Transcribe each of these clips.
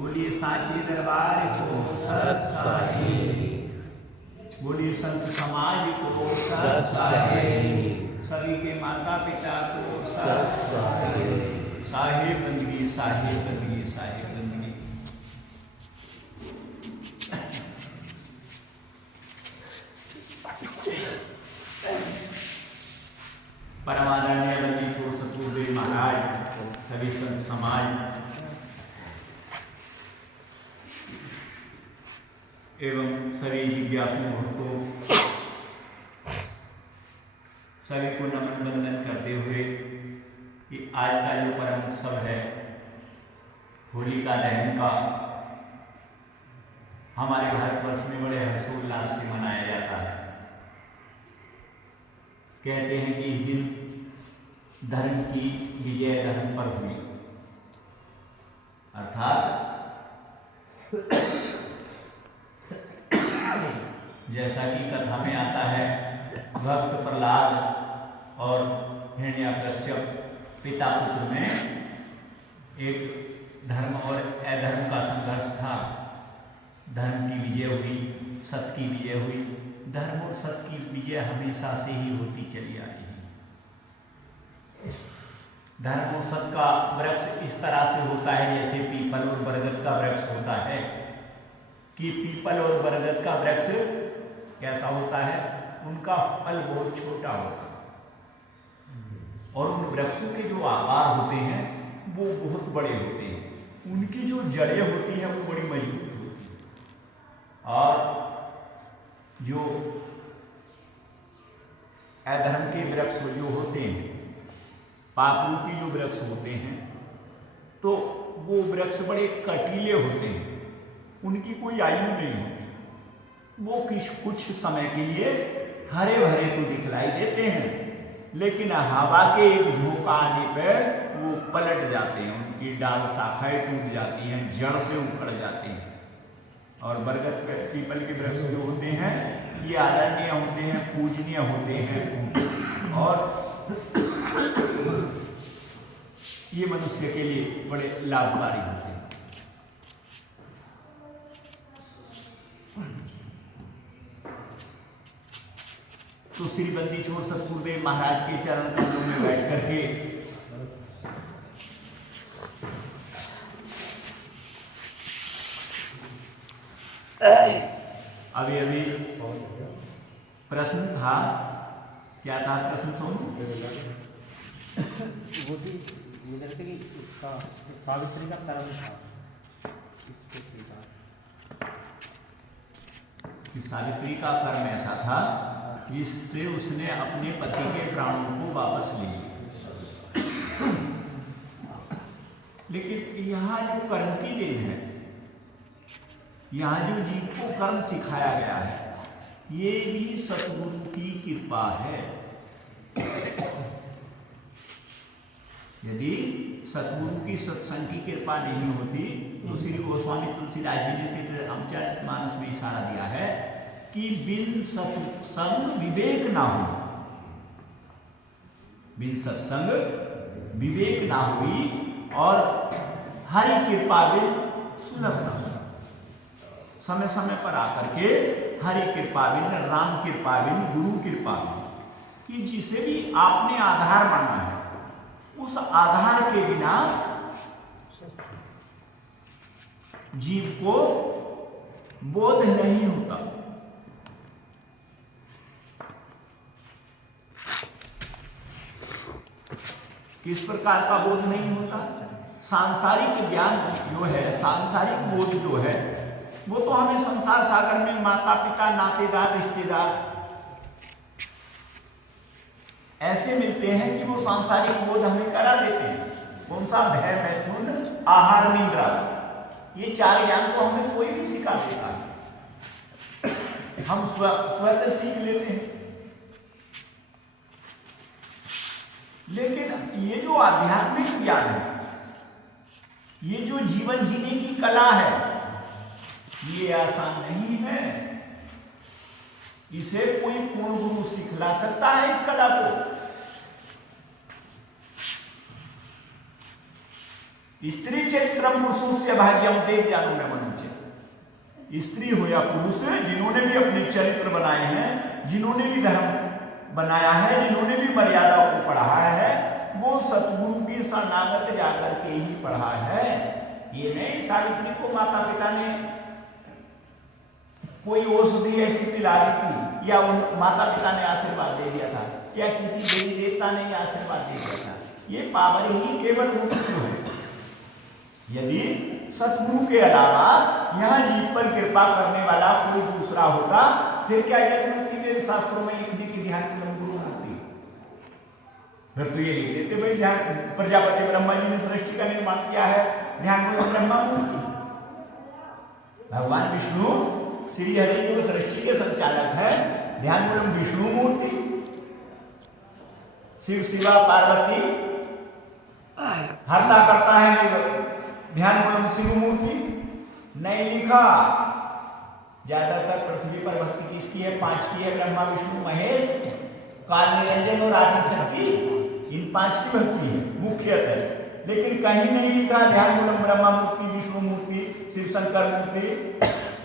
बोलिए सांची दरबार को सत साहिब, बोलिए संत समाज को सत साहिब, सभी के माता पिता को सत साहिब। साहिब बंदगी, साहिब बंदगी, साहिब बंदगी। परमादरणीय बंदी छोड़ सतगुरुदेव महाराज, सभी संत समाज एवं सभी जिज्ञासु भक्तों, सभी को नमन वंदन करते हुए कि आज का जो परम उत्सव है होलिका दहन का, हमारे भारतवर्ष में बड़े हर्षोल्लास से मनाया जाता है। कहते हैं कि इस दिन धर्म की विजय धर्म पर हुई, अर्थात जैसा कि कथा में आता है, भक्त प्रहलाद और हिरण्याकश्यप पिता पुत्र में एक धर्म और अधर्म का संघर्ष था। धर्म की विजय हुई, सत्य की विजय हुई। धर्म और सत्य की विजय हमेशा से ही होती चली आ रही है। धर्म और सत्य का वृक्ष इस तरह से होता है जैसे पीपल और बरगद का वृक्ष होता है, कि पीपल और बरगद का वृक्ष कैसा होता है, उनका फल बहुत छोटा होता है और उन वृक्षों के जो आकार होते हैं वो बहुत बड़े होते हैं। उनकी जो जड़ें होती हैं वो बड़ी मजबूत होती हैं। और जो अधर्म के वृक्ष जो होते हैं, पाप रूपी जो वृक्ष होते हैं, तो वो वृक्ष बड़े कटीले होते हैं, उनकी कोई आयु नहीं होती। वो कुछ समय के लिए हरे भरे तो दिखलाई देते हैं, लेकिन हवा के एक झोंका आने पर वो पलट जाते हैं, उनकी डाल शाखाएं टूट जाती हैं, जड़ से उखड़ जाते हैं। और बरगद पीपल के वृक्ष जो होते हैं ये आदरणीय होते हैं, पूजनीय होते हैं और ये मनुष्य के लिए बड़े लाभकारी होते हैं। तो श्री बंदी छोड़ सतगुरुदेव महाराज के चरण कमलों में बैठ करके अभी अभी प्रश्न था, क्या था प्रश्न? सावित्री का कर्म था कि सावित्री का कर्म ऐसा था जिससे उसने अपने पति के प्राणों को वापस ले लिया। लेकिन यहाँ जो कर्म की दिन है, यहाँ जो जीव को कर्म सिखाया गया है, ये भी सतगुरु की कृपा है। यदि सतगुरु की सत्संग की कृपा नहीं होती तो श्री गोस्वामी तुलसीदास जी ने श्री रामचरितमानस में इशारा दिया है कि बिन सत्संग विवेक ना हो, बिन सत्संग विवेक ना हुई और हरि कृपा बिन सुलभ ना हो। समय समय पर आकर के हरि कृपा बिन, राम कृपा बिन, गुरु कृपा बिन, कि जिसे भी आपने आधार माना है उस आधार के बिना जीव को बोध नहीं होता। किस प्रकार का बोध नहीं होता? सांसारिक ज्ञान जो है, सांसारिक बोध जो है, वो तो हमें संसार सागर में माता पिता, नातेदार, रिश्तेदार ऐसे मिलते हैं कि वो सांसारिक बोध हमें करा देते हैं। कौन सा? भय, मैथुन, आहार, निद्रा, ये चार ज्ञान तो हमें कोई भी सिखा देता है, हम स्वतः सीख लेते हैं। लेकिन ये जो आध्यात्मिक ज्ञान है, ये जो जीवन जीने की कला है, ये आसान नहीं है। इसे कोई पूर्ण गुरु सिखला सकता है इस कला को? स्त्री चरित्रम पुरुषस्य भाग्यम ते ज्ञानो न मनुष्य। स्त्री हो या पुरुष, जिन्होंने भी अपने चरित्र बनाए हैं, जिन्होंने भी धर्म बनाया है, जिन्होंने भी मर्यादा को पढ़ाया है, वो सतगुरु की शरणागत जाकर के ही पढ़ा है। ये नहीं सावित्री को माता पिता ने कोई औषधि ऐसी पिला दी थी, या उन माता पिता ने आशीर्वाद दे दिया था, या किसी देवी देवता ने आशीर्वाद दे दिया था। ये पावर ही केवल गुरु है। यदि सतगुरु के अलावा यहाँ जीव पर कृपा करने वाला कोई दूसरा होता, फिर क्या यदि मुक्ति वेद शास्त्रों में लिखने की ध्यान गुरु होती? फिर तो ये लिख देते भाई ध्यान प्रजापति ब्रह्मा जी ने सृष्टि का निर्माण किया है, ध्यान ब्रह्मा मूर्ति। भगवान विष्णु श्री हरि जो सृष्टि के संचालक है, ध्यान विष्णु मूर्ति। शिव शिवा पार्वती हरता करता है, ध्यान शिव मूर्ति। नहीं लिखा। ज्यादातर पृथ्वी पर भक्ति किसकी है? 5 की है, ब्रह्मा विष्णु महेश, काल निरंजन और आदि शक्ति। इन 5 की भक्ति है मुख्यतः। लेकिन कहीं नहीं लिखा ध्यान ब्रह्मा मूर्ति, विष्णु मूर्ति, शिव शंकर मूर्ति,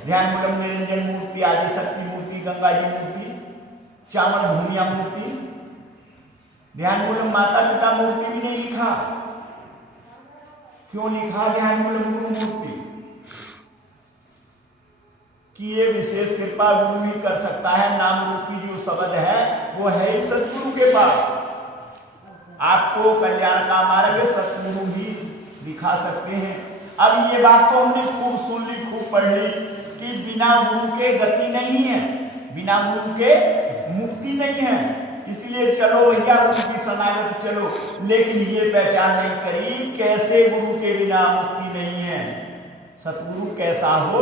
ध्यान निरंजन मूर्ति, आदि शक्ति मूर्ति, गंगा जी मूर्ति, चामर भूमिया मूर्ति, ध्यान माता पिता मूर्ति भी नहीं लिखा। क्यों लिखा ध्यान गुरु मूर्ति? कि ये विशेष कृपा गुरु ही कर सकता है। नाम रूपी जो शब्द है वो है ही सतगुरु के पास। आपको कल्याण का मार्ग सतगुरु ही दिखा सकते हैं। अब ये बात तो हमने खूब सुन ली, खूब पढ़ ली कि बिना गुरु के गति नहीं है, बिना गुरु के मुक्ति नहीं है। इसलिए चलो भैया गुरु की शरणागत चलो, लेकिन ये पहचान नहीं करी कैसे गुरु के बिना मुक्ति नहीं है। सतगुरु कैसा हो,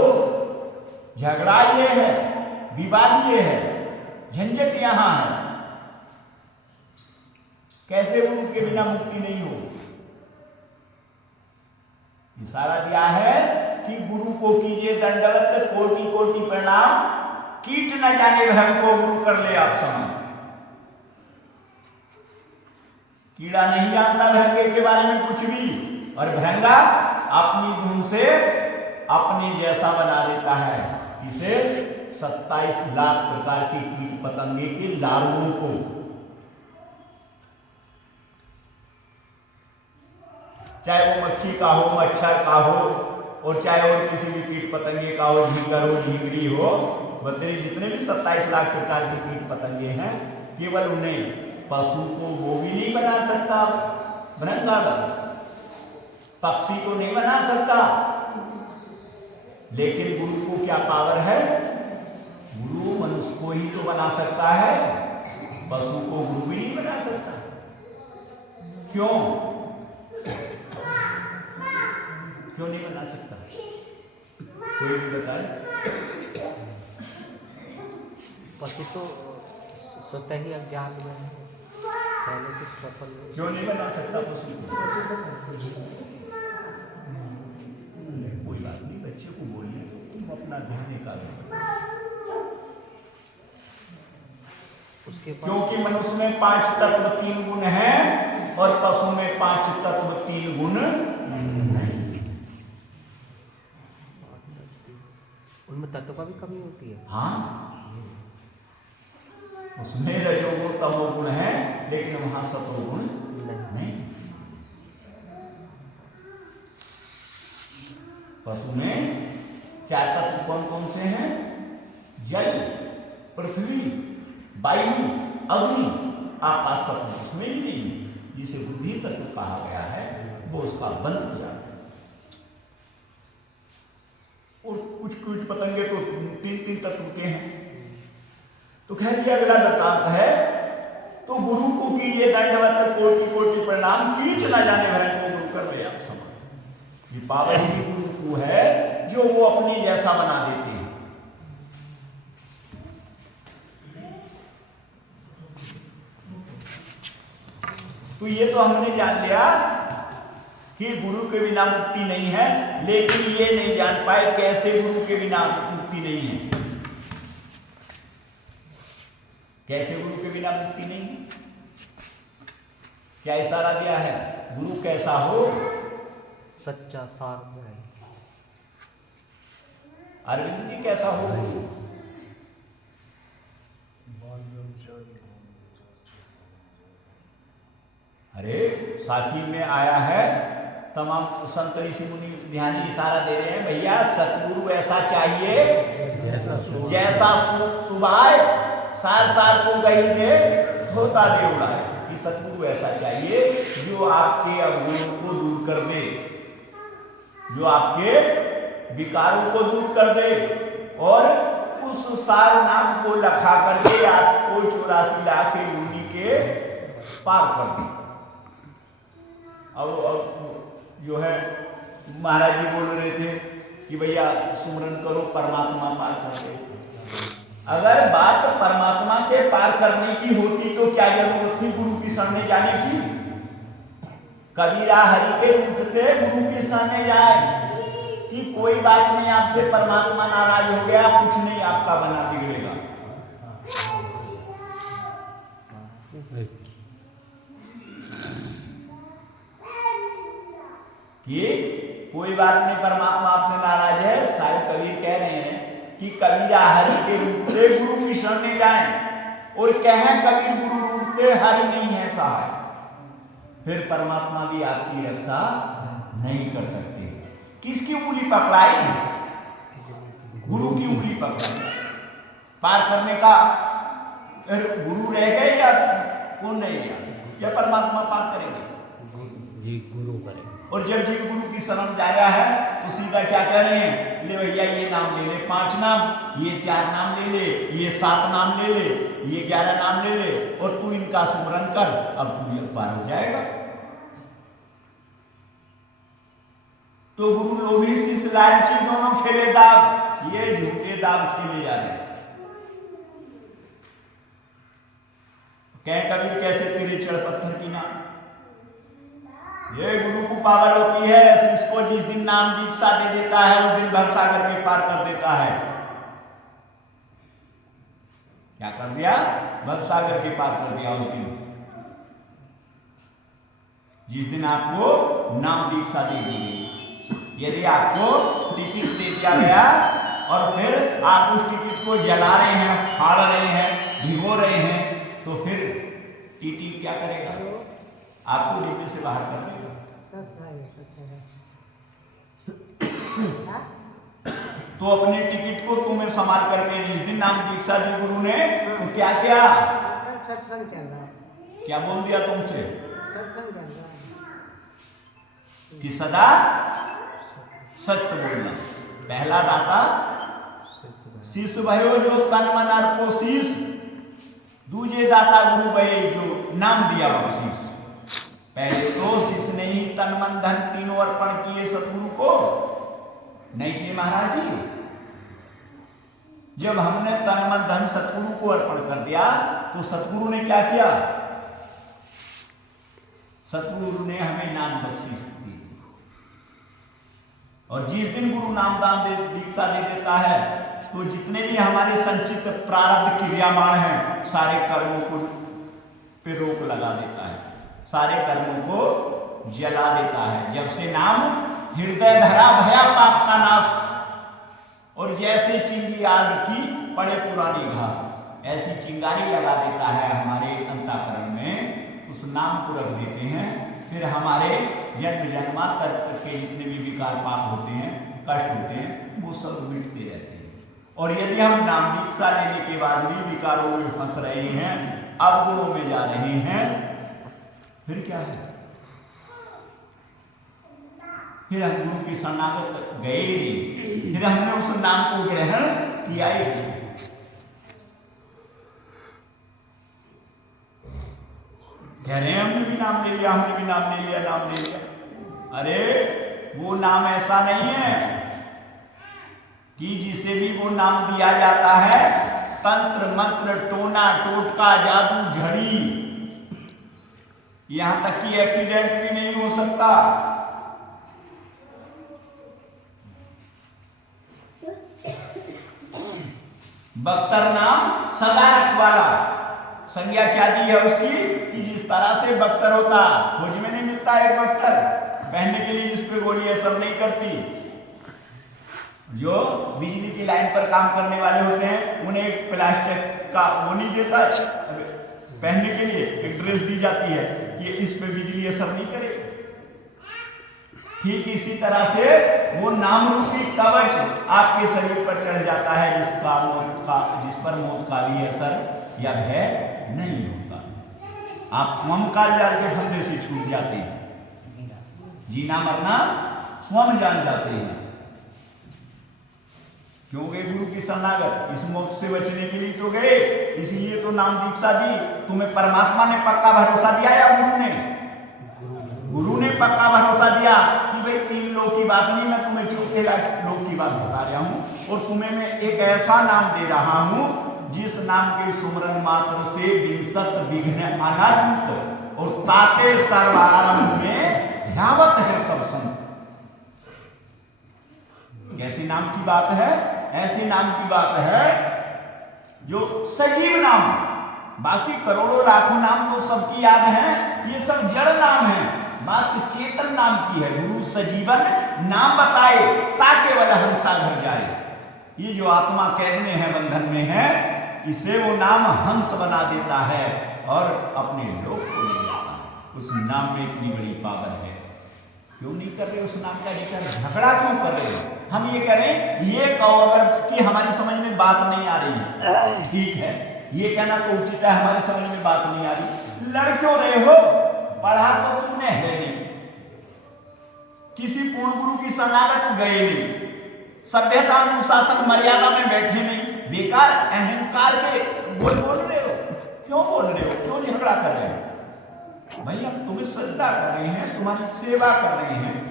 झगड़ा ये है, विवाद ये है, झंझट यहां है। कैसे गुरु के बिना मुक्ति नहीं हो? इशारा दिया है कि गुरु को कीजिए दंडवत, कोटि कोटि प्रणाम, कीट न जाने भ्रम को गुरु कर ले आप समान। कीड़ा नहीं जानता भृंगे के बारे में कुछ भी, और भृंगा अपनी धुन से अपने जैसा बना देता है। इसे 27 लाख प्रकार के कीट पतंगे के लार्वों को, चाहे वो मक्खी का हो, मच्छर का हो, और चाहे और किसी भी कीट पतंगे का हो, झींगर हो, झींगरी हो, बदरी, जितने भी 27 लाख प्रकार के कीट पतंगे हैं, केवल उन्हें, पशु को वो भी नहीं बना सकता भृंगा, पक्षी को नहीं बना सकता। लेकिन गुरु को क्या पावर है? गुरु मनुष्य को ही तो बना सकता है, पशु को गुरु भी नहीं बना सकता। क्यों? क्यों नहीं बना सकता? कोई भी बताए। पशु तो स्वतः ही अज्ञान में है, पहले से सफल। क्यों नहीं बना सकता पशु? कोई बात नहीं, बच्चे को बोलिए, तुम अपना ध्यान निकालो। क्योंकि मनुष्य में 5 तत्व 3 गुण हैं, और पशु में 5 तत्व 3 गुण नहीं। उनमें तत्व का भी कमी होती है। हाँ, उसमें रजोगुण तमोगुण है, लेकिन वहां सतोगुण नहीं। पशु में 4 तत्व कौन कौन से हैं? जल, पृथ्वी, वायु, अग्नि, आकाश तत्व उसमें भी नहीं। जिसे बुद्धि तत्व कहा गया है वो उसका बंद किया। और कुछ कीट पतंगे तो 3 तत्व के हैं। तो खैर ये अगला वृत्तांत है। तो गुरु को कीजिए दंडवत, कोटि कोटि प्रणाम, कीट न जाने भय को गुरु कर रहे आप समान। ये पावर ही गुरु को है जो वो अपने जैसा बना देते हैं। तो ये तो हमने जान लिया कि गुरु के बिना मुक्ति नहीं है, लेकिन ये नहीं जान पाए कैसे गुरु के बिना मुक्ति नहीं है। कैसे गुरु के बिना मुक्ति नहीं है? क्या इशारा दिया है? गुरु कैसा हो, सच्चा सार है। अरविंद जी कैसा हो? अरे साथी में आया है, तमाम संत ऋषि मुनि ध्यान इशारा दे रहे हैं, भैया सतगुरु ऐसा चाहिए जैसा सुभाए सार सार को कही दे होता दे उड़ाए, कि सतगुरु ऐसा चाहिए जो आपके अवगुणों को दूर कर दे, जो आपके विकारों को दूर कर दे और उस सार नाम को लखा करके आपको 84 लाख योनि के पार कर दे। अब जो है महाराज जी बोल रहे थे कि भैया सुमरन करो परमात्मा पार कर दे। अगर बात परमात्मा के पार करने की होती तो क्या जरूरत थी गुरु की शरण जाने की? कबीरा हरि के उठते गुरु की शरण जाए कि कोई बात नहीं, आपसे परमात्मा नाराज हो गया, कुछ नहीं आपका बना बिगड़ेगा। कि कोई बात नहीं, परमात्मा आपसे नाराज है। साहिब कबीर कह रहे हैं कि कबीरा हरि के रूपते गुरु की शरण जाए, और कहें कबीर गुरु रूपते हरि नहीं है सहाय, फिर परमात्मा भी आपकी रक्षा नहीं कर सकते। किसकी उंगली पकड़ाई? गुरु की उंगली पकड़ाई। पार करने का गुरु रह गए या कौन रह गया? या परमात्मा पार करेंगे? जी गुरु करेंगे। और जब जीव गुरु की शरण जाया है तो सीधा क्या कह रहे हैं? ले भैया ये नाम ले ले, 5 नाम, ये 4 नाम ले ले, ये 7 नाम ले ले, ये 11 नाम ले ले, और तू इनका सुमरन कर, अब तू ये पार हो जाएगा। तो गुरु लोभी शिष्य लालची दोनों खेले दाग, ये झूठे दाग खेले जा रहे। कह कबीर कैसे तेरे चढ़ पत्थर की नाम, ये गुरु को पावर होती है। शिष्य को जिस दिन नाम दीक्षा दे देता है उस दिन भवसागर के पार कर देता है। क्या कर दिया? भवसागर के पार कर दिया उस दिन, जिस दिन आपको नाम दीक्षा दे दी गई। यदि आपको टिकट दे दिया गया और फिर आप उस टिकट को जला रहे हैं, फाड़ रहे हैं, भिगो रहे हैं, तो फिर टीटी क्या करेगा? आपको ड्यूटी से बाहर कर देगा। तो अपने टिकट को तुम्हें संभाल करके, जिस दिन नाम दीक्षा दी गुरु ने, तो क्या क्या सत्संग चल रहा है। क्या बोल दिया तुमसे? सत्संग चल रहा है कि सदा सत्य बोलना। पहला दाता शिष्य भयो जो तन मन अर्पो शीश, दूजे दाता गुरु भये जो नाम दिया बख्शीश। पहले तो शिष्य ने ही तन मन धन तीनों अर्पण किए सतगुरु को, नहीं किए महाराज जी? जब हमने तन मन धन सतगुरु को अर्पण कर दिया तो सतगुरु ने क्या किया? सतगुरु ने हमें नाम बख्शीश दी। और जिस दिन गुरु नामदान दीक्षा दे देता है तो जितने भी हमारे संचित प्रारब्ध क्रियामाण हैं, सारे कर्मों को पे रोक लगा देता है, सारे कर्मों को जला देता है। जब से नाम हृदय धरा भया पाप का नाश, और जैसे चिंगी आग की पड़े पुरानी घास, ऐसी चिंगारी लगा देता है हमारे अंतःकरण में। उस नाम को रख देते हैं, फिर हमारे जन्म जन्मांतर के जितने भी विकार पाप होते हैं, कष्ट होते हैं, वो सब मिटते रहते हैं। और यदि हम नाम दीक्षा लेने के बाद भी विकारों में फंस रहे हैं, अवगुणों में जा रहे हैं, फिर क्या है? फिर हम गुरु की शरणागत गए नहीं, फिर हमने उस नाम को ग्रहण किया ही नहीं। कह रहे हैं हमने भी नाम ले लिया, हमने भी नाम ले लिया, नाम ले लिया। अरे वो नाम ऐसा नहीं है कि जिसे भी वो नाम दिया जाता है तंत्र मंत्र टोना टोटका जादू झड़ी, यहां तक कि एक्सीडेंट भी नहीं हो सकता। बख्तर नाम सदा रखवाला, संज्ञा क्या दी है उसकी कि जिस तरह से बख्तर होता, खोज में नहीं मिलता एक बख्तर, पहनने के लिए इस पे गोली असर नहीं करती। जो बिजली की लाइन पर काम करने वाले होते हैं उन्हें एक प्लास्टिक का वो नहीं देता पहनने के लिए, एक ड्रेस दी जाती है कि इस पे बिजली असर नहीं करेगी। ठीक इसी तरह से वो नाम रूपी कवच आपके शरीर पर चढ़ जाता है जिस पर मौत का भी असर या भय नहीं होता। आप स्वयं काल जाल के फंदे से छूट जाते हैं, जीना मरना स्वयं जान जाते हैं। क्योंकि गुरु की शरणागत इस मौत से बचने के लिए तो गए, इसलिए तो नाम दीक्षा दी। तुम्हें परमात्मा ने पक्का भरोसा दिया या गुरु ने? गुरु ने पक्का भरोसा दिया कि भाई 3 लोग की बात नहीं, मैं तुम्हें 4 लोग की बात बता रहा हूं और तुम्हें मैं एक ऐसा नाम दे रहा हूं जिस नाम के सुमरन मात्र से विंसत विघ्न अनंत और ताते सर्वारंभ में ध्यावत है सब संत। कैसे नाम की बात है? ऐसे नाम की बात है जो सजीव नाम, बाकी करोड़ों लाखों नाम तो सबकी याद है, ये सब जड़ नाम है, बात चेतन नाम की है। गुरु सजीवन नाम बताए ताकि वह हंसा घर जाए। ये जो आत्मा कैद में है, बंधन में है, इसे वो नाम हंस बना देता है और अपने लोक को ले जाता है। उस नाम में इतनी बड़ी पावर है। क्यों नहीं कर रहे उस नाम का जिक्र? झगड़ा क्यों कर रहे हो? हम ये करें, ये कहो अगर कि हमारी समझ में बात नहीं आ रही है, ठीक है, ये कहना तो उचित है, हमारी समझ में बात नहीं आ रही। लड़ क्यों रहे हो? पढ़ा तो तुमने है नहीं, किसी पूर्ण गुरु की शरणागत गए नहीं, सभ्यता अनुशासन मर्यादा में बैठे नहीं, बेकार अहंकार के बोल रहे हो। क्यों बोल रहे हो? क्यों झगड़ा कर रहे हो? भाई हम तुम्हें सजदा कर रहे हैं, तुम्हारी सेवा कर रहे हैं,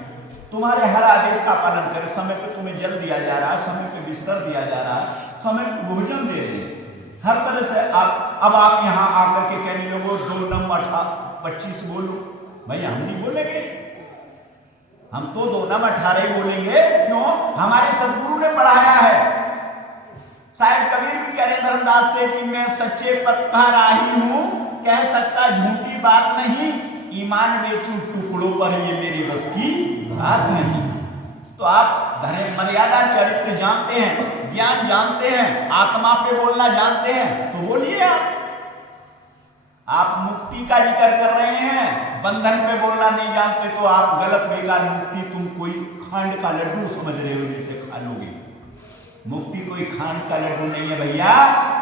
तुम्हारे हर आदेश का पालन करें, समय पे तुम्हें जल दिया जा रहा है, समय पे बिस्तर दिया जा रहा है, समय पे भोजन दे रहे हैं, हर तरह से अब आप यहाँ आकर के कहने लोगों 2 नम 25 बोलो। भाई हम नहीं बोलेंगे, हम तो 2 नम 18 बोलेंगे। क्यों? हमारे सदगुरु ने पढ़ाया है। शायद कबीर भी कह रहे धर्मदास से कि मैं सच्चे पथ का राही हूं, कह सकता झूठी बात नहीं, ईमान बेचूं टुकड़ों पर ये मेरी बस की बात नहीं। तो आप धर्म मर्यादा चरित्र जानते हैं, ज्ञान जानते हैं, आत्मा पे बोलना जानते हैं, तो बोलिए। आप मुक्ति का जिक्र कर रहे हैं, बंधन पे बोलना नहीं जानते तो आप गलत बेकार मुक्ति तुम कोई खांड का लड्डू समझ रहे हो जिसे खा लोगे। मुक्ति कोई खांड का लड्डू नहीं है भैया।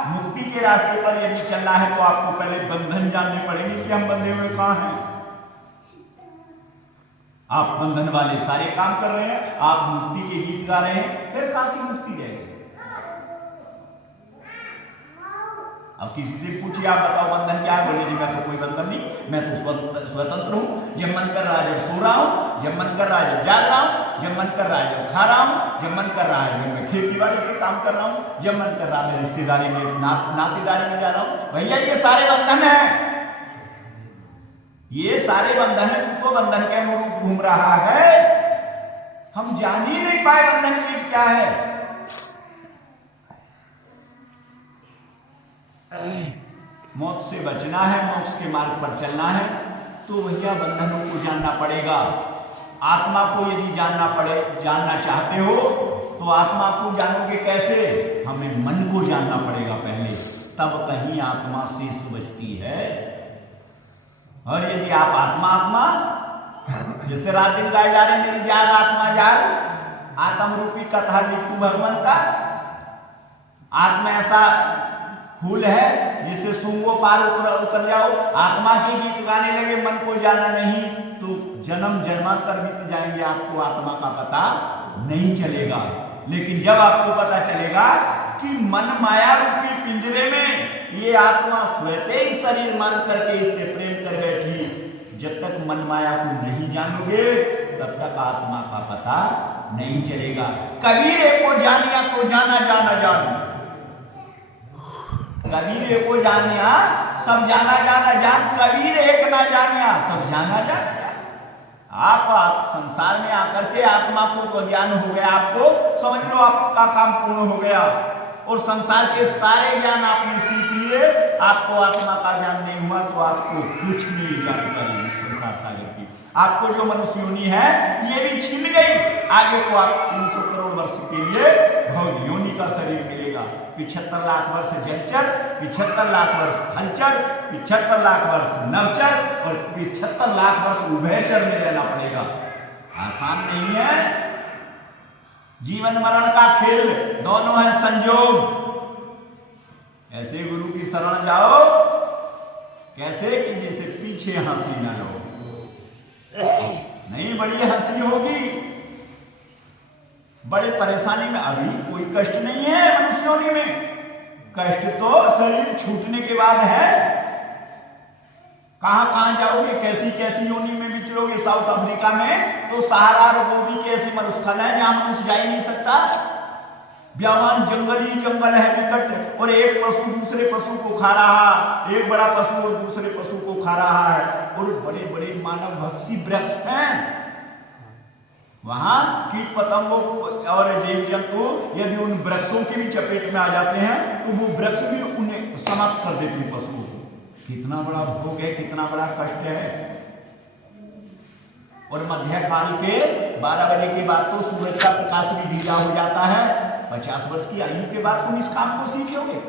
मुक्ति के रास्ते पर यदि चलना है तो आपको पहले बंधन जानने पड़ेंगे कि हम बंधे हुए कहां हैं। आप बंधन वाले सारे काम कर रहे हैं, आप मुक्ति के गीत गा रहे हैं, फिर कहां की मुक्ति रहेगी? अब किसी से पूछिए आप बताओ बंधन क्या है, बोले जी मैं तो कोई बंधन नहीं, मैं तो स्वतंत्र हूं, जब मन कर रहा है जब सो रहा हूं, जब मन कर रहा है जब जाग रहा हूं, जब मन कर रहा है जब खा रहा हूं, जब मन कर रहा है जब मैं खेती बाड़ी के काम कर रहा हूं, जब मन कर रहा है मैं रिश्तेदारी में नातेदारी में जा रहा हूं। भैया ये सारे बंधन है, ये सारे बंधन है। तू तो बंधन के अनुरूप घूम रहा है, हम जान ही नहीं पाए बंधन चीज क्या है। मौत से बचना है, मोक्ष के मार्ग पर चलना है, तो भैया बंधनों को जानना पड़ेगा। आत्मा को यदि जानना चाहते हो तो आत्मा को जानोगे कैसे? हमें मन को जानना पड़ेगा पहले, तब कहीं आत्मा शेष बचती है। और यदि आप आत्मा जैसे रात दिन गाए जा रहे मेरी जाग आत्मा जाग, आत्म रूपी कथा लिखू भगवान का। आत्मा ऐसा फूल है जिसे सूंघो पार उतर जाओ। आत्मा के गीत गाने लगे, मन को जाना नहीं तो जन्म जन्मांतर बीत जाएंगे, आपको आत्मा का पता नहीं चलेगा। लेकिन जब आपको पता चलेगा कि मन माया रूपी पिंजरे में ये आत्मा स्वतः ही शरीर मान करके इससे प्रेम कर बैठी, जब तक मन माया को नहीं जानोगे तब तक आत्मा का पता नहीं चलेगा। कबीर को जानिया तो जाना जान, कबीर को जानिया सब जाना जान, कबीर एक ना जानिया सब जाना जान। आप संसार में आकर के आत्मा को ज्ञान हो गया, आपको समझ लो आपका काम पूर्ण हो गया, और संसार के सारे ज्ञान आपने सीख लिए, आपको आत्मा का ज्ञान नहीं हुआ तो आपको कुछ नहीं जानकारी संसार सागर की। आपको जो मनुष्य योनि है ये भी छिन गई, आगे को आप 300 करोड़ वर्ष के लिए भव योनि का शरीर मिलेगा। 75 लाख वर्ष जलचर, 75 लाख वर्ष थलचर, 75 लाख वर्ष नवचर और 75 लाख वर्ष उभयचर में रहना पड़ेगा। आसान नहीं है। जीवन मरण का खेल दोनों है संजोग। ऐसे गुरु की शरण जाओ कैसे कि जैसे पीछे हंसी ना लो, नहीं बड़ी हंसी होगी, बड़े परेशानी में। अभी कोई कष्ट नहीं है मनुष्य योनि में, कष्ट तो शरीर छूटने के बाद है। कहां कहां जाओगे, कैसी कैसी योनि में विचरोगे। साउथ अफ्रीका में तो सहारा रोबोदी के ऐसे मरुस्थल है जहां मनुष्य जा ही नहीं सकता। व्यावान जंगली जंगल है विकट, और एक पशु दूसरे पशु को खा रहा, एक बड़ा पशु और दूसरे पशु को खा रहा है, और बड़े बड़े मानव भक्षी वृक्ष हैं वहां। कीट पतंगों और जीव जंतु यदि उन वृक्षों के भी चपेट में आ जाते हैं तो वो वृक्ष भी उन्हें समाप्त कर देते हैं पशुओं को। कितना बड़ा भोग है, कितना बड़ा कष्ट है। और मध्य काल के 12 बजे के बाद तो सूरज का प्रकाश भी ढीला हो जाता है। 50 वर्ष की आयु के बाद तुम इस काम को सीखोगे।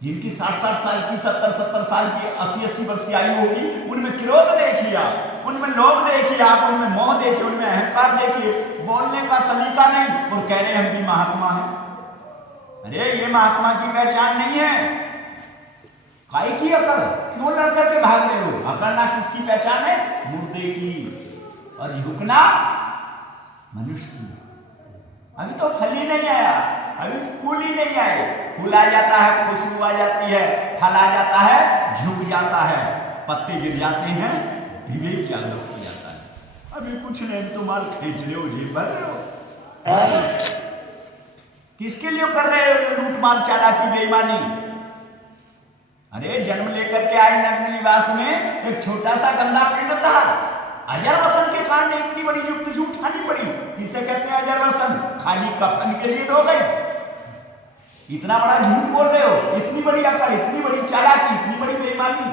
जिनकी 60-60 साल की, 70-70 साल की, 80-80 वर्ष की आयु होगी, उनमें क्रोध देखिए, उनमें लोभ देखिए आप, उनमें मोह देखिए, उनमें अहंकार देखिए, बोलने का सलीका नहीं, और कह रहे हम भी महात्मा हैं। अरे ये महात्मा की पहचान नहीं है। काहे की अकड़, क्यों लड़ करके भाग रहे हो? अकड़ना किसकी पहचान है? मुर्दे की। और झुकना मनुष्य की। अभी तो फल ही नहीं आया, अभी फूल ही नहीं आए। फूल आ जाता है, खुशबू आ जाती है, फल आ जाता है, झुक जाता है, पत्ते गिर जाते हैं, विवेक जागृत हो जाता है। अभी कुछ नहीं, तो माल खींच रहे हो, जेब भर रहे हो। किसके लिए कर रहे हो लूट माल चालाकी बेईमानी? अरे जन्म लेकर के आए नग्न निवास में एक छोटा सा गंदा पिंड था। अजरवसन के कारण इतनी बड़ी युक्ति उठानी पड़ी। इसे कहते हैं अजरवसन, खाली कफन के लिए दो गई। इतना बड़ा झूठ बोल रहे हो, इतनी बड़ी अकड़, इतनी बड़ी चालाकी, इतनी बड़ी बेईमानी।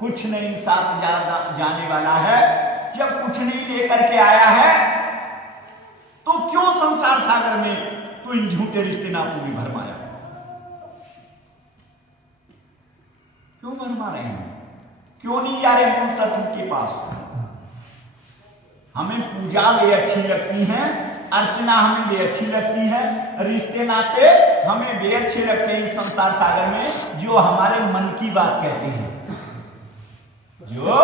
कुछ नहीं साथ जाने वाला है। जब कुछ नहीं लेकर के आया है तो क्यों संसार सागर में तू इन झूठे रिश्ते नातों में भरमाया? क्यों भरमा रहे हैं? क्यों नहीं जा रहे मूल तत्व के पास? हमें पूजा वे अच्छी लगती है, अर्चना हमें वे अच्छी लगती है, रिश्ते नाते हमें वे अच्छे लगते हैं इस संसार सागर में जो हमारे मन की बात कहते हैं, जो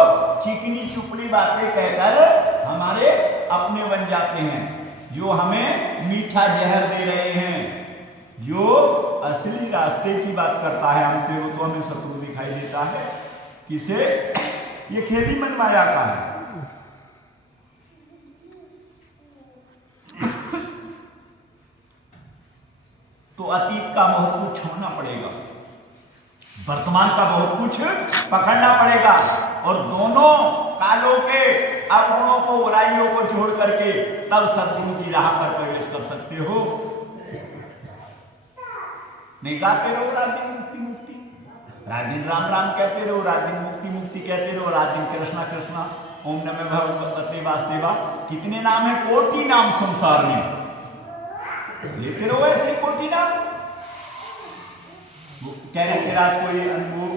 चिकनी चुपड़ी बातें कहकर हमारे अपने बन जाते हैं, जो हमें मीठा जहर दे रहे हैं। जो असली रास्ते की बात करता है हमसे, वो तो हमें शत्रु दिखाई देता है। किसे? ये खेल ही मन माया का है। तो अतीत का बहुत कुछ छोड़ना पड़ेगा, वर्तमान का बहुत कुछ पकड़ना पड़ेगा, और दोनों कालों के अवगुणों को, बुराइयों को छोड़ करके तब सद्गुरु की राह पर प्रवेश कर सकते हो। नहीं गाते रहो रात दिन मुक्ति मुक्ति, रात दिन राम राम कहते रहो, रात दिन मुक्ति मुक्ति कहते रहो, रात दिन कृष्णा कृष्णा, ओम नमः भगवते वासुदेवा। कितने नाम है? कोटि नाम संसार में। लेते रहो ऐसे कोटि नाम। कह रहे थे रात को ये अनुभव,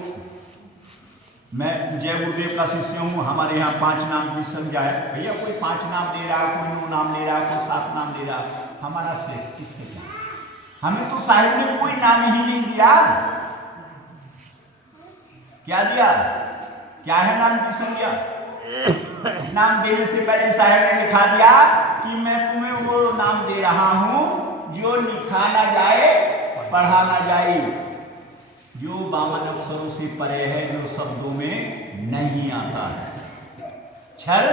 मैं जय गुरुदेव का शिष्य हूँ, हमारे यहाँ 5 नाम की संख्या है। भैया कोई 5 नाम दे रहा है, कोई 9 नाम ले रहा है, कोई 7 नाम दे रहा है, हमारा से किससे क्या? हमें तो साहिब ने कोई नाम ही नहीं दिया। क्या दिया? क्या है नाम की संज्ञा? नाम देने से पहले साहिब ने लिखा दिया कि मैं तुम्हें वो नाम दे रहा हूं जो लिखा ना जाए, पढ़ा ना जाए, जो 52 अक्षरों से परे है, जो शब्दों में नहीं आता है। क्षर,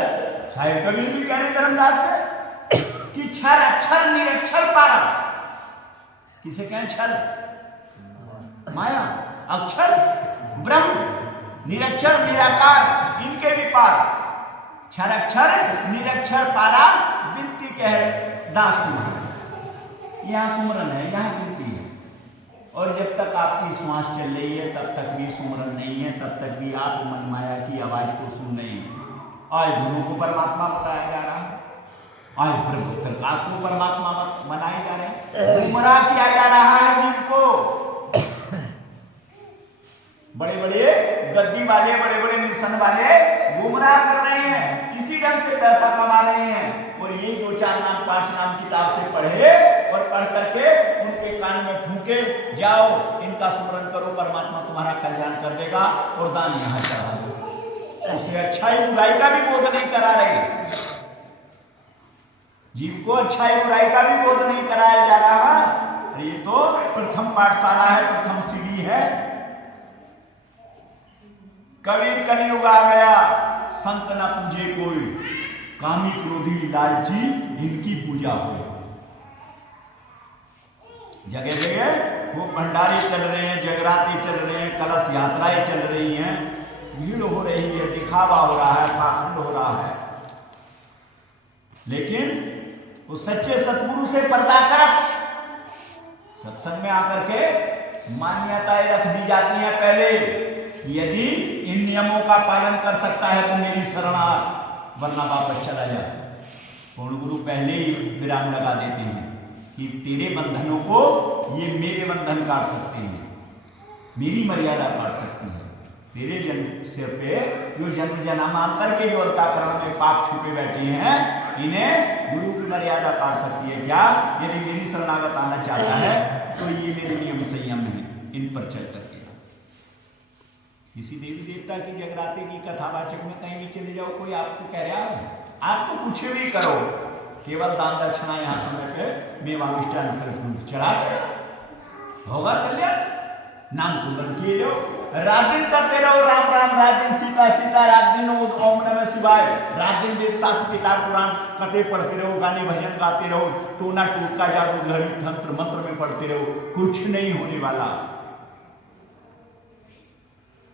साहिब कबीर भी कह रहे धर्मदास से कि क्षर अक्षर निरक्षर पारा। किसे कहें? क्षर माया, अक्षर ब्रह्म, निरक्षर निराकार, इनके भी पार। क्षर अक्षर निरक्षर पारा विनती कह दास तुम्हारा। यहाँ सुमरन है, यहाँ विनती है। और जब तक आपकी श्वास चल रही है तब तक भी सुमरन नहीं है, तब तक भी आप मन माया की आवाज को सुन रहे हैं। आज दोनों को परमात्मा बताया जा रहा है, आज ब्रह्म प्रकाश को परमात्मा बनाए जा रहे हैं, गुमराह किया जा रहा है जिनको। बड़े बड़े गद्दी वाले, बड़े बड़े मिशन वाले गुमराह कर रहे हैं, इसी ढंग से पैसा कमा रहे हैं। और यही 2 4 नाम 5 नाम किताब से पढ़े और पढ़ करके उनके कान में फूके, जाओ इनका स्मरण करो, परमात्मा तुम्हारा कल्याण कर देगा, और दान यहाँ चढ़ा दो। उसे अच्छाई बुराई का भी बोध नहीं करा रहे, जीव को अच्छाई बुराई का भी बोध नहीं कराया जा रहा। अरे ये तो प्रथम पाठशाला है, प्रथम सीढ़ी है। कबीर कलयुग आ गया, संत न पूजे कोई, कामी क्रोधी लालची इनकी पूजा हो। जगह जगह वो भंडारे चल रहे हैं, जगराते चल रहे हैं, कलश यात्राएं चल रही हैं, भीड़ हो रही है, दिखावा हो रहा है, पाखंड हो रहा है। लेकिन उस सच्चे सतगुरु से पर्दा कर सत्संग में आकर के मान्यताएं रख दी जाती हैं पहले, यदि इन नियमों का पालन कर सकता है तो मेरी शरण आ, वरना वापस चला जा। पूर्ण गुरु पहले ही विराम लगा देते हैं कि तेरे बंधनों को ये मेरे बंधन काट सकते हैं, मेरी मर्यादा काट सकती है। तेरे जन्म सिर पे जो जन्म जन्मांतर के जो अंतःकरण में पाप छुपे बैठे हैं, इन्हें गुरु की मर्यादा काट सकती है क्या? यदि मेरी शरणागत आना चाहता है तो ये मेरे नियम संयम है, इन पर चल करके। किसी देवी देवता की जगराते की कथावाचक में कहीं भी चले जाओ, कोई आपको कह रहा है आप तो कुछ भी करो, केवल दान दक्षिणा यहाँ समय पे मेवा मिष्टान चढ़ा होगा कल्याण। नाम सुमरन किए जाओ, रात दिन करते रहो राम राम, रात दिन सीता सीता, रात दिन ओम नमः शिवाय, रात दिन वेद शास्त्र किताब पुराण कथे पढ़ते रहो, गाने भजन गाते रहो, टोना टोटका जादू घड़ी तंत्र मंत्र में पढ़ते रहो, कुछ नहीं होने वाला।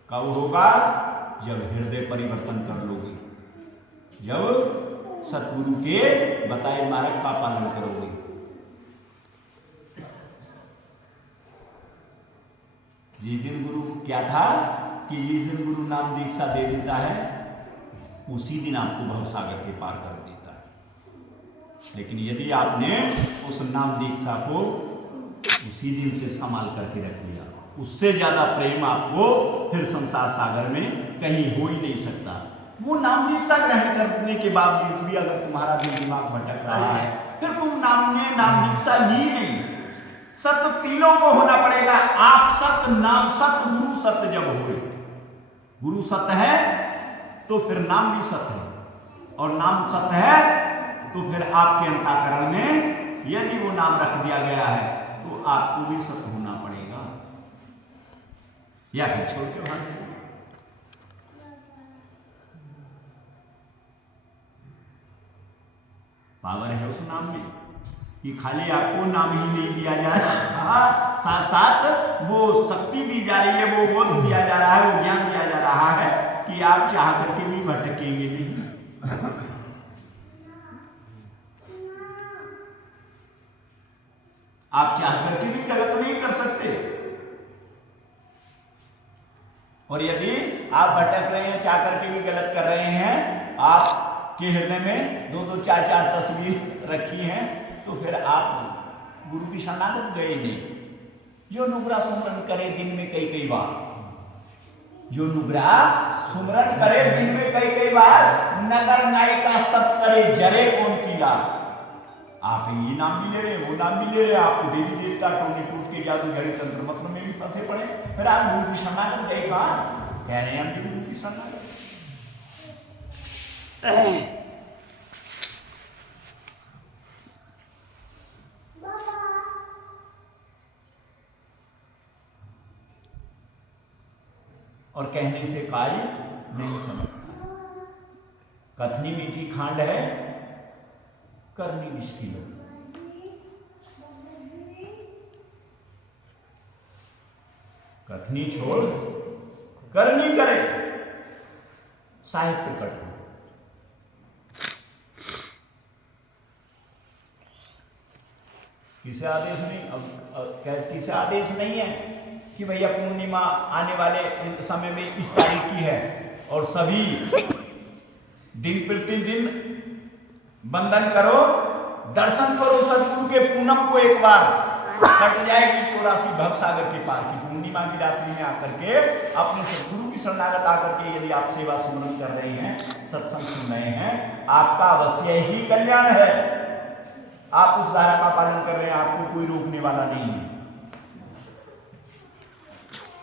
कब होगा? जब हृदय परिवर्तन कर लोगे, जब सतगुरु के बताए मार्ग का पालन करोगे। जिस दिन गुरु क्या था कि जिस दिन गुरु नाम दीक्षा दे देता है उसी दिन आपको भवसागर के पार कर देता है। लेकिन यदि आपने उस नाम दीक्षा को उसी दिन से संभाल करके रख लिया, उससे ज्यादा प्रेम आपको फिर संसार सागर में कहीं हो ही नहीं सकता। वो नाम दीक्षा ग्रहण करने के बावजूद भी अगर तुम्हारा दिल दिमाग भटक रहा है, फिर तुम नाम दीक्षा ली नहीं। सत्य तीनों को होना पड़ेगा, आप सत्य, नाम सत्य, गुरु सत्य। जब हुए गुरु सत्य है तो फिर नाम भी सत्य है, और नाम सत्य है तो फिर आपके अंतःकरण में यदि वो नाम रख दिया गया है तो आपको भी सत्य होना पड़ेगा, या फिर छोड़ के भाग। पावर है उस नाम में कि खाली आपको नाम ही नहीं दिया जा रहा, साथ साथ वो शक्ति दी जा रही है, वो बोध दिया जा रहा है, वो ज्ञान दिया जा रहा है कि आप चाह करके भी भटकेंगे नहीं। आप चाह करके भी गलत नहीं कर सकते। और यदि आप भटक रहे हैं, चाह करके भी गलत कर रहे हैं, आपके हृदय में 2-2 4-4 तस्वीर रखी हैं, तो फिर आप गुरु की शरणागत गए नहीं। जो नुग्रा सुमरन करे दिन में कई बार, जो नुग्रा सुमरन करे दिन में कई बार, नगर नायिका सत करे जरे कौन की लाल। आप ये नाम भी ले रहे, वो नाम भी ले रहे, आपको देवी देवता टोने टूट के जादू घड़ी तंत्र मंत्र में भी फंसे पड़े, फिर आप गुरु की शरणागत गए कहां? कह रहे हैं हम भी गुरु की शरणागत। और कहने से कार्य नहीं समझता। कथनी मीठी खांड है, करनी मुश्किल है। कथनी छोड़ करनी करे, साहित्य प्रकट हो। किसे आदेश नहीं, अब किसे आदेश नहीं है कि भैया पूर्णिमा आने वाले समय में इस तारीख की है और सभी दिन प्रतिदिन वंदन करो, दर्शन करो सतगुरु के पूनम को, एक बार कट जाएगी 84 भवसागर के पार की। पूर्णिमा की रात्रि में आकर के अपने सतगुरु की शरणागत आकर के यदि आप सेवा सुमरन कर रहे हैं, सत्संग सुन रहे हैं, आपका अवश्य ही कल्याण है। आप उस धारा का पालन कर रहे हैं, आपको कोई रोकने वाला नहीं है।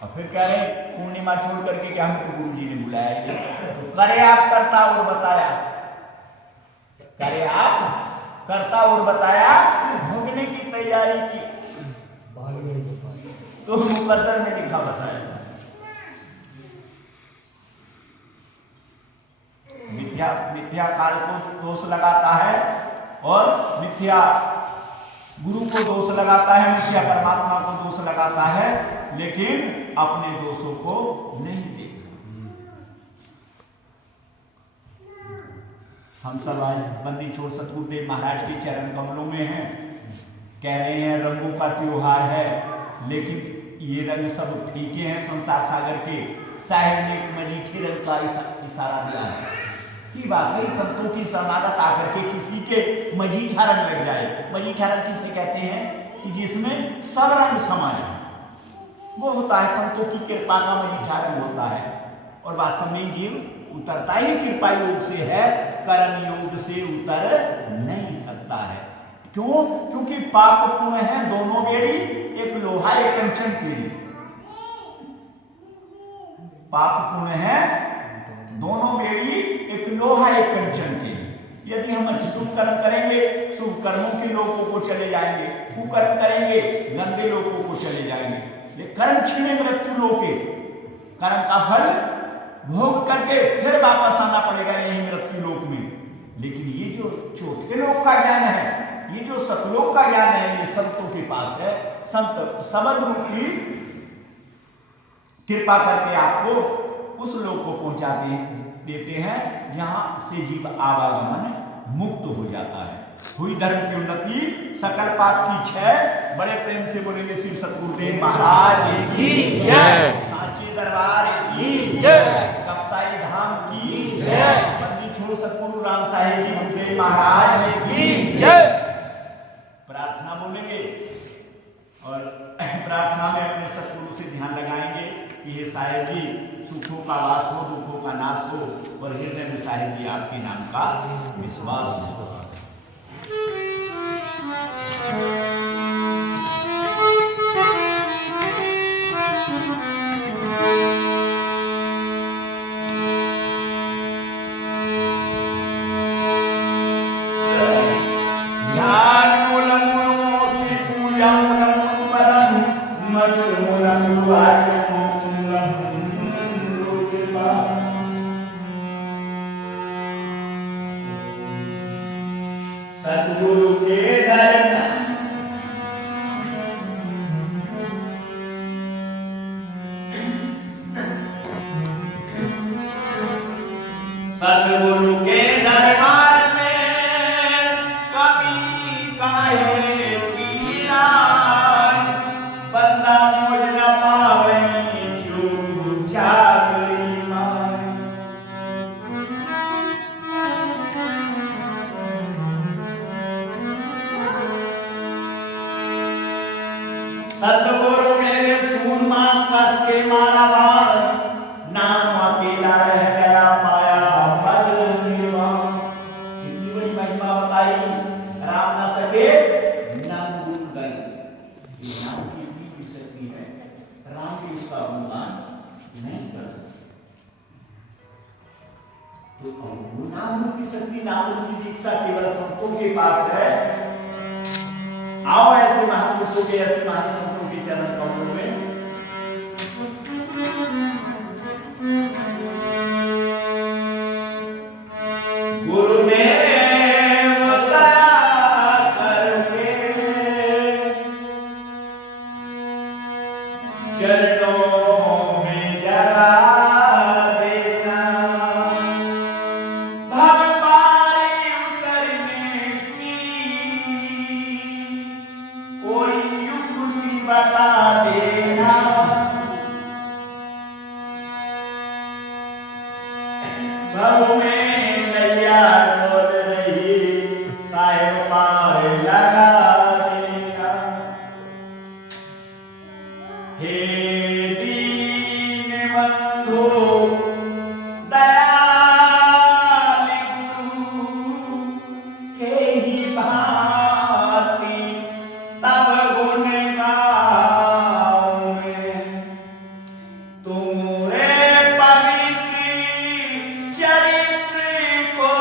और फिर कह रहे पूर्णिमा छोड़ करके क्या हमको गुरु जी ने बुलाया, तो करे आप करता और बताया, करे आप करता और बताया, भोगने की तैयारी की तो मुकद्दर में लिखा बताया। मिथ्या काल को दोष लगाता है और मिथ्या गुरु को दोष लगाता है, मिथ्या परमात्मा को दोष लगाता है, लेकिन अपने दोषों को नहीं देखता। हम सब आज बंदी छोड़ सतगुरुदेव महाराज के चरण कमलों में हैं। कह रहे हैं रंगों का त्योहार है, लेकिन ये रंग सब फीके हैं संसार सागर के। साहेब ने एक मजीठे रंग का इशारा दिया है कि वाकई संतों की शरणागत आकर के किसी के मजीठा रंग लग जाए। मजीठा रंग किसे कहते हैं कि जिसमें सब रंग समाये, वो होता है संतों की कृपा का मजीठा रंग होता है। और वास्तव में जीव उतरता ही कृपा योग से है, कर्म योग से उतर नहीं सकता है। क्यों? क्योंकि पाप पुण्य है दोनों बेड़ी, एक लोहा एक कंचन की। पाप पुण्य है दोनों बेड़ी, एक लोहा एक कंचन की। यदि हम शुभ कर्म करेंगे, शुभ कर्मों के लोगों को चले जाएंगे, कुकर्म करेंगे, गंदे लोगों को चले जाएंगे। ये कर्म छीने मृत्यु लोके, कर्म का फल भोग करके फिर वापस आना पड़ेगा यही मृत्यु लोक में। लेकिन ये जो चौथे लोक का ज्ञान है, ये जो सतलोक का ज्ञान है, ये संतों के पास है। संत सबद रूपी कृपा करके आपको उस लोक को पहुंचा देते हैं जहां से जीव आवागमन मुक्त हो जाता है। हुई धर्म की उन्नति, सकल पाप की क्षय। बड़े प्रेम से बोलेंगे श्री सतगुरुदेव महाराज की जय, सांची दरबार की जय, कपसाई धाम की जय, बंदी छोड़ सतगुरु राम साहेब जी गुरुदेव महाराज की जय। प्रार्थना बोलेंगे और प्रार्थना में अपने सतगुरु से ध्यान लगाएंगे कि हे साहेब जी सुखों का वास हो, दुखों का नाश हो, और हृदय में साहेब जी आपके नाम का विश्वास हो। सतगुरु के दर सतगुरु के दरबार में कभी काहे की लाज, बंदा मोल न पावे चूक जागरी माय। सतगुरु मेरे सूरमा कस के मारा बाण, नाम अकेला रह गया पाया पद निर्वाण। इतनी बड़ी महिमा बताई, राम न सके नाम भूल गए। ये नाम की इतनी भी शक्ति है, राम भी उसका गुणगान नहीं कर सकते। तो नाम रूपी शक्ति, नाम रूपी दीक्षा केवल संतों के पास है। आओ ऐसे महापुरुषों के, ऐसे महान संतों के चरण कमलों में गुरुदेव दया करके चरणों में जगा देना। भव पारी उतरने की कोई युक्ति बता देना। भव में हे दीनबंधु दयाल गुरु के ही भांति तब गुण गाऊं मैं। तुम्हारे पवित्र चरित्र को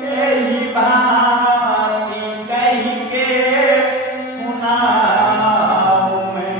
कही भांति कही के सुनाऊं मैं।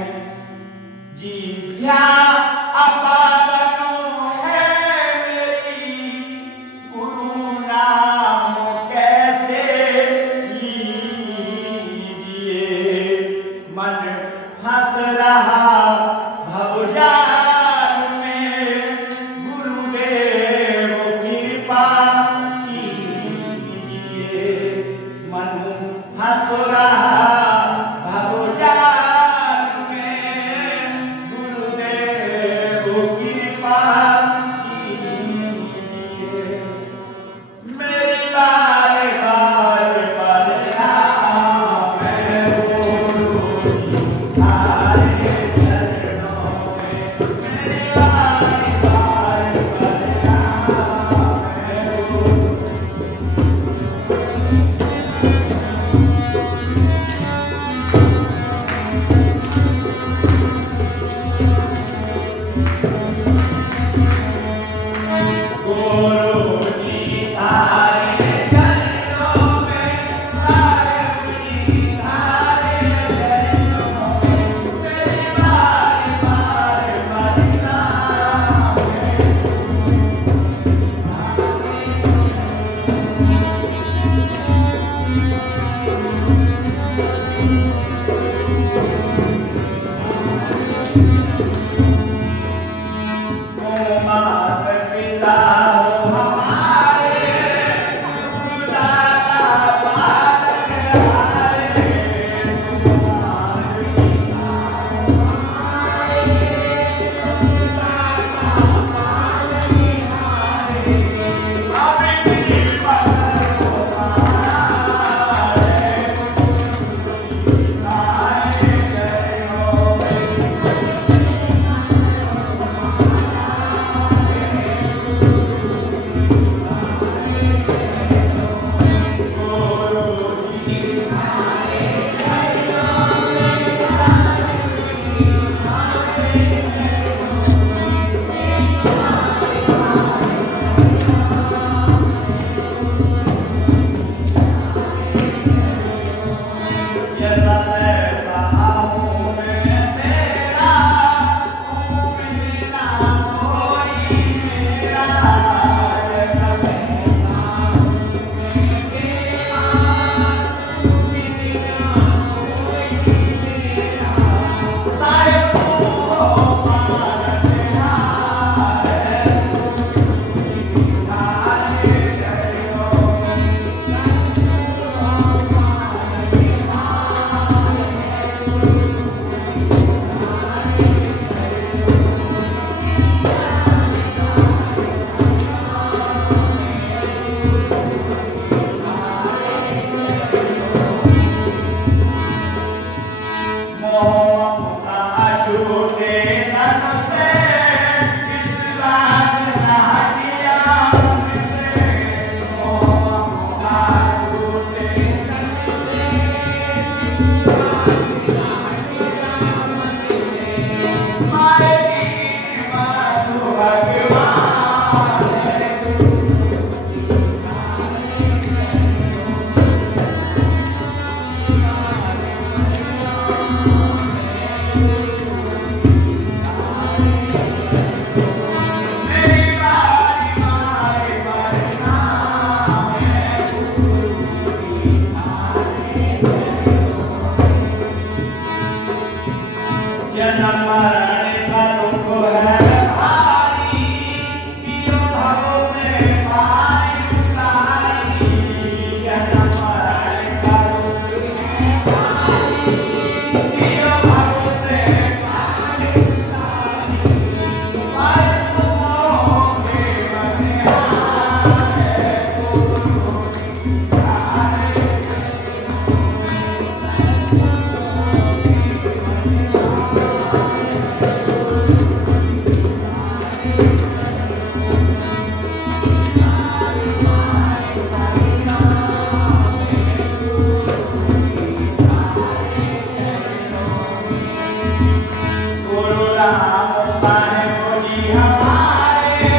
साहेब जी हमारे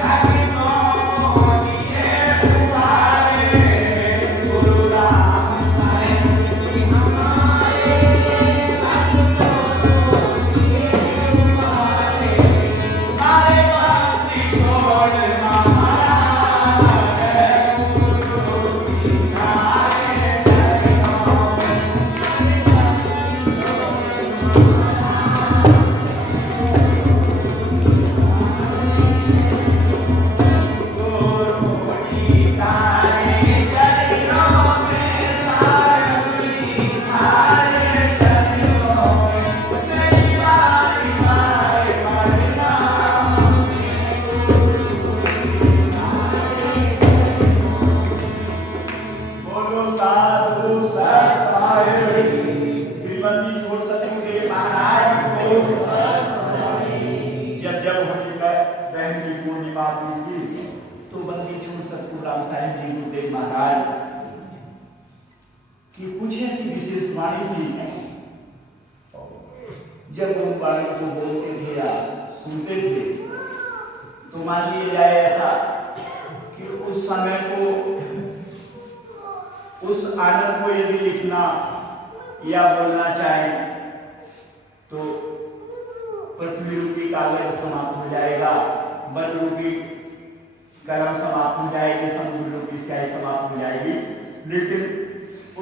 भक्तों दिए पुकारे, गुरु राम साहेब जी हमारे भक्तों दिए पुकारे, मारे भक्ति छोड़ महाराज, गुरु जी हमारे चरणों तो बंदी छोड़ सतगुरु राम साहिब जी गुरुदेव महाराज की कुछ ऐसी विशेष वाणी थी, जब वो वाणी को बोलते थे या सुनते थे तो मान लिया जाए ऐसा कि उस समय को, उस आनंद को यदि लिखना या बोलना चाहे तो पृथ्वी रूपी कागज समाप्त हो जाएगा, वन रूपी कलम समाप्त हो जाएगी, समुद्र रूपी स्याही समाप्त हो जाएगी, लेकिन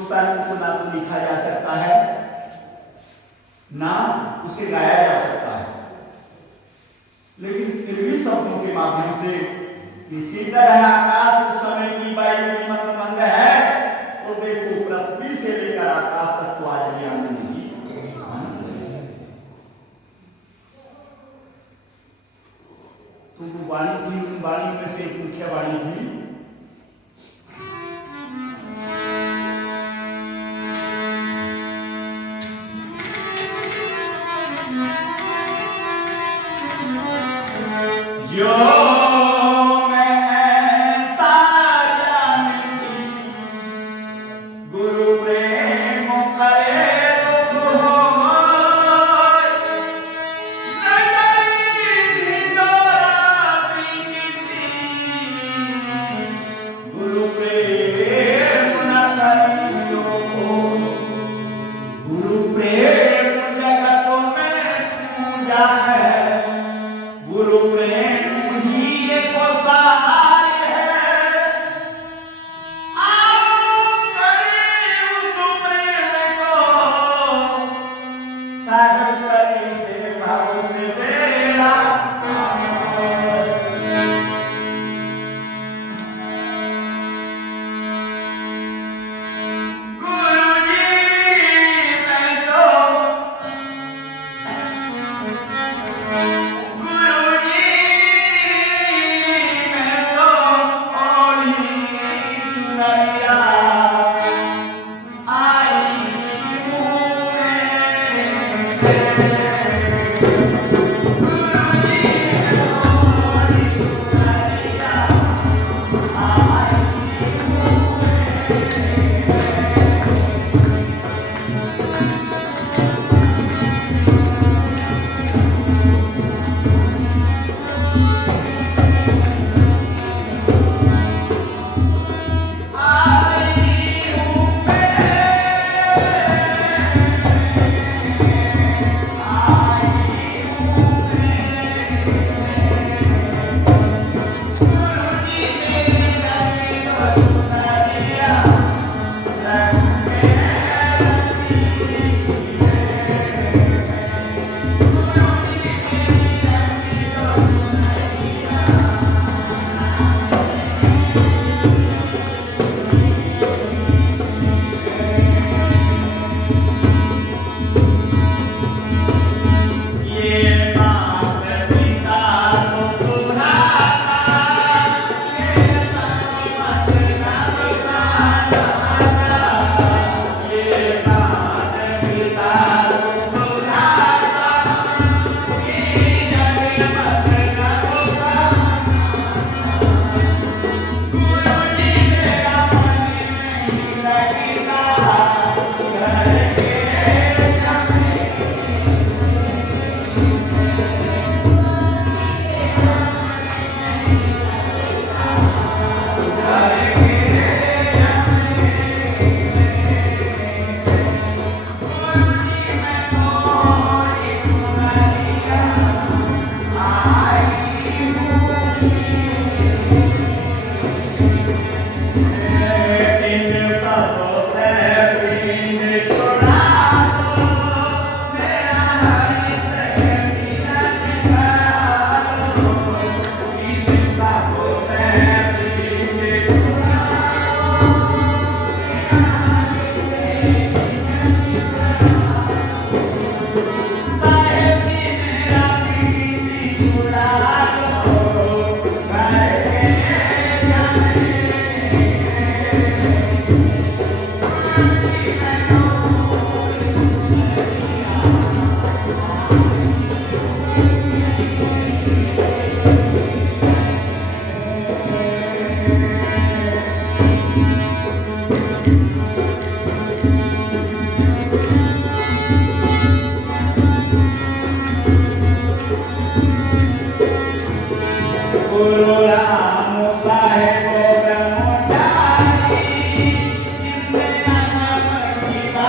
उस आनंद को ना तो लिखा जा सकता है ना उसे गाया जा सकता है, लेकिन फिर भी शब्दों के माध्यम से इसी तरह आकाश उस समय की वायु की मंद है, और देखो पृथ्वी से लेकर आकाश तक तो आज भी आनंद ही तो वो वाणी थी, उन वाणी में से एक मुख्य वाणी थी जो गुरु प्रेम गुरु राम साहेब ब्रह्मचारी, इसमें अनम की बात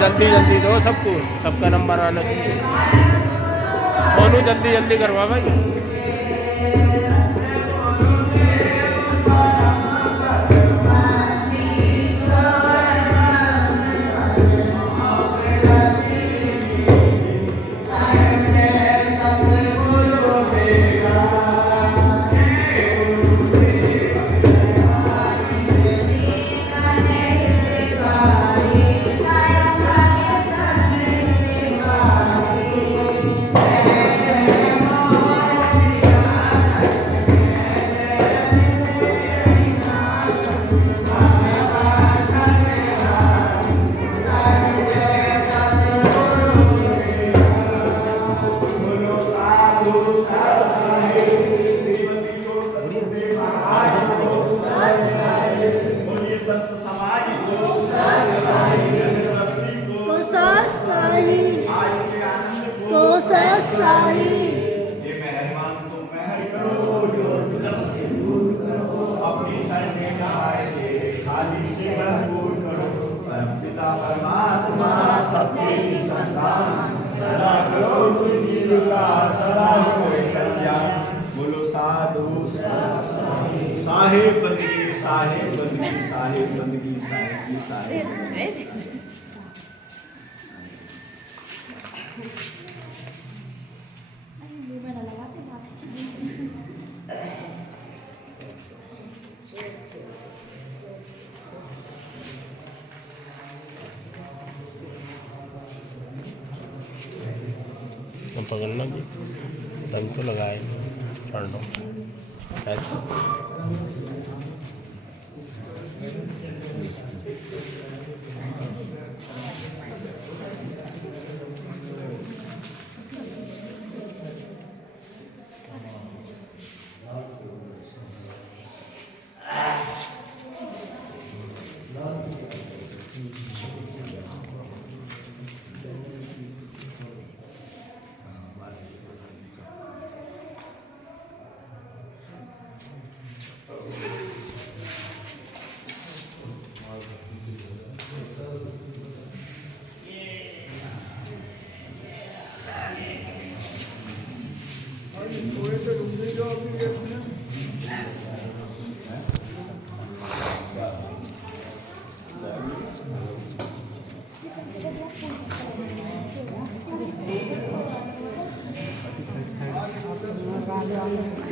जल्दी जल्दी दो सबको, सबका नंबर आना चाहिए। सोनू जल्दी जल्दी करवा भाई। ये मेहरबान तुम मेहर करो, जो जुल्म से दूर करो, अपनी सर में आए तेरे खाली से भरपूर करो। परम पिता परमात्मा सबके ही संतान, सदा करो तुझी दुआ, सदा कोई कल्याण। बोलो साधु साहेब बंदगी, साहेब बंदगी, साहेब बंदगी, साहेब साहेब। पकड़ना जी, तभी तो लगाए छोड़ दो। Gracias.